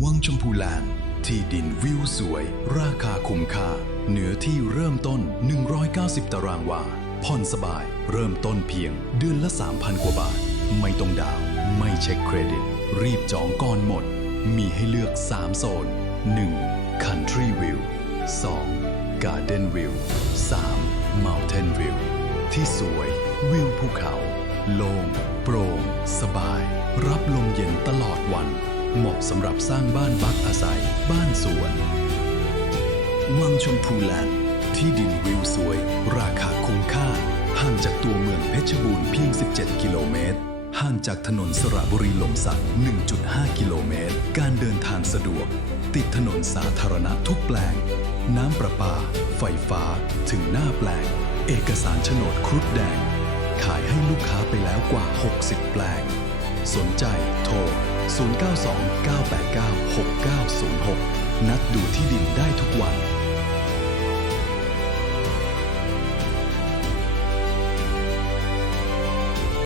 วังชมพูแลนด์ที่ดินวิวสวย ราคาคุ้มค่าเนื้อที่เริ่มต้น 190 ตารางวา ผ่อนสบาย เริ่มต้นเพียงเดือนละ 3,000 กว่าบาท ไม่ต้องดาว ไม่เช็คเครดิต รีบจองก่อนหมด มีให้เลือก 3 โซน 1. Country View 2. Garden View 3. Mountain View ที่สวย วิวภูเขา โล่งโปร่ง สบาย รับลมเย็นตลอดวัน เหมาะสำหรับสร้างบ้านพักอาศัย บ้านสวน วังชมพูแลนด์ที่ดินวิวสวย ราคาคุ้มค่า ห่างจากตัวเมืองเพชรบูรณ์เพียง 17 กิโลเมตร ห่างจากถนนสระบุรีหลมสัก 1.5 กิโลเมตร การเดินทางสะดวก ติดถนนสาธารณะทุกแปลง น้ำประปา ไฟฟ้า ถึงหน้าแปลง เอกสารโฉนดครุฑแดง ขายให้ลูกค้าไปแล้วกว่า 60 แปลง สนใจโทร 092 989 6906 นัดดูที่ดินได้ทุกวัน